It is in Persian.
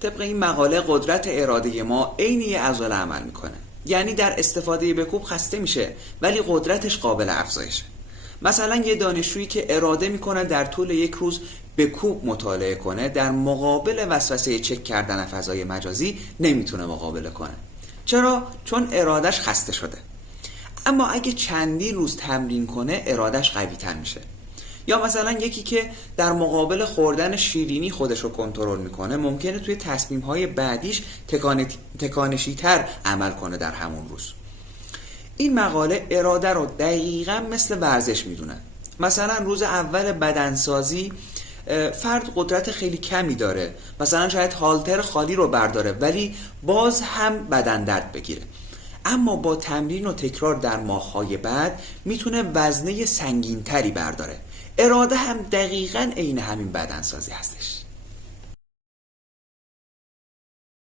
طبق این مقاله قدرت اراده ما عین یه عضلعمل میکنه، یعنی در استفاده به کوب خسته میشه ولی قدرتش قابل افزایشه. مثلا یه دانشجویی که اراده میکنه در طول یک روز به کوب مطالعه کنه، در مقابل وسوسه چک کردن فضای مجازی نمیتونه مقابله کنه. چرا؟ چون ارادش خسته شده. اما اگه چندین روز تمرین کنه ارادش قوی تر میشه. یا مثلا یکی که در مقابل خوردن شیرینی خودش رو کنترل میکنه ممکنه توی تصمیم‌های بعدیش تکانشی‌تر عمل کنه در همون روز. این مقاله اراده رو دقیقاً مثل ورزش میدونه. مثلا روز اول بدنسازی فرد قدرت خیلی کمی داره، مثلا شاید هالتر خالی رو برداره ولی باز هم بدن درد بگیره. اما با تمرین و تکرار در ماه‌های بعد میتونه وزنه سنگین‌تری برداره. اراده هم دقیقاً عین همین بدنسازی هستش.